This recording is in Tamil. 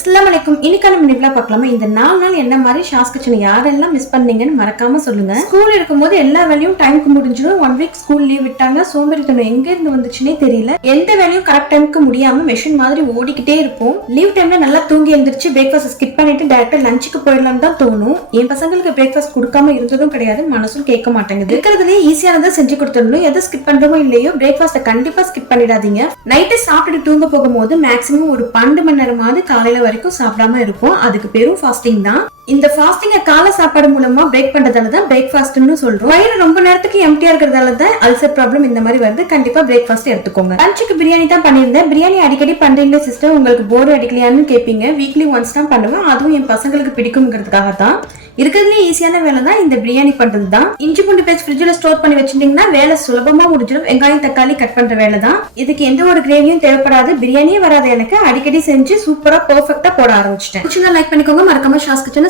அஸ்லாம் வலைக்கும் இன்னைக்கான மினிப்ல பார்க்கலாமா? இந்த நாலு நாள் என்ன மாதிரி ஷாஸ் கிச்சன் யாரெல்லாம் மிஸ் பண்ணீங்கன்னு மறக்காம சொல்லுங்க. ஸ்கூல் இருக்கும்போது எல்லா வேலையும் டைம்க்கு முடிஞ்சிடும். ஒன் வீக் ஸ்கூல் லீவ் விட்டாங்க. சோம்பேறித்தனம் எங்க இருந்து வந்துச்சுன்னே தெரியல. எந்த வேலையும் கரெக்ட் டைம்க்கு முடியாம மெஷின் மாதிரி ஓடிக்கிட்டே இருப்போம். லீவ் டைம்ல நல்லா தூங்கி எழுந்திரிச்சு பிரேக்ஃபாஸ்ட் ஸ்கிப் பண்ணிட்டு டேரக்டா லஞ்சுக்கு போயிடலாம் தான் தோணும். என் பசங்களுக்கு பிரேக்ஃபாஸ்ட் கொடுக்காம இருந்ததும் கிடையாது. மனசும் கேட்க மாட்டேங்குது. இருக்கிறதுலே ஈஸியானதை செஞ்சு கொடுத்துடணும். எதை ஸ்கிப் பண்றோமோ இல்லையோ பிரேக்ஃபாஸ்ட்டை கண்டிப்பா ஸ்கிப் பண்ணிடாதீங்க. நைட்டு சாப்பிட்டுட்டு தூங்க போகும்போது மேக்ஸிமம் ஒரு பன்னெண்டு மணி நேரமாவது காலையில வரைக்கும் சாப்பிடாம இருப்போம். அதுக்கு பேரும் ஃபாஸ்டிங் தான். இந்த ஃபாஸ்டிங்க காலை சாப்பாடு மூலமா பிரேக் பண்றதால தான் பிரேக்ஃபாஸ்ட்னு சொல்றோம். வயிறு ரொம்ப நேரத்துக்கு எம்டியா இருக்கிறதால தான் அல்சர் ப்ராப்ளம் இந்த மாதிரி வருது. கண்டிப்பா பிரேக்ஃபாஸ்ட் எடுத்துக்கோங்க. லஞ்சுக்கு பிரியாணி தான் பண்ணியிருந்தேன். பிரியாணி அடிக்கடி பண்றீங்களே சிஸ்டர் உங்களுக்கு போர் அடிக்கலையான்னு கேட்பீங்க வீக்லி ஒன்ஸ் தான் பண்ணுவேன். அதுவும் என் பசங்களுக்கு பிடிக்குங்கிறதுக்காக தான் இருக்கிறதுலேயே ஈஸியான வேலை தான் இந்த பிரியாணி பண்றது தான் இஞ்சி பூண்டு பேஸ்ட் ஃப்ரிட்ஜில் ஸ்டோர் பண்ணி வச்சிட்டீங்கன்னா வேலை சுலபமா முடிஞ்சிடும். வெங்காயம் தக்காளி கட் பண்ற வேலை தான் இதுக்கு எந்த ஒரு கிரேவியும் தேவைப்படாது. பிரியாணியே வராது எனக்கு. அடிக்கடி செஞ்சு சூப்பரா பெர்ஃபெக்ட்டா போட ஆரம்பிச்சிட்டேன். லைக் பண்ணிக்கோங்க. மறக்காம ஷாஸ் கிச்சனை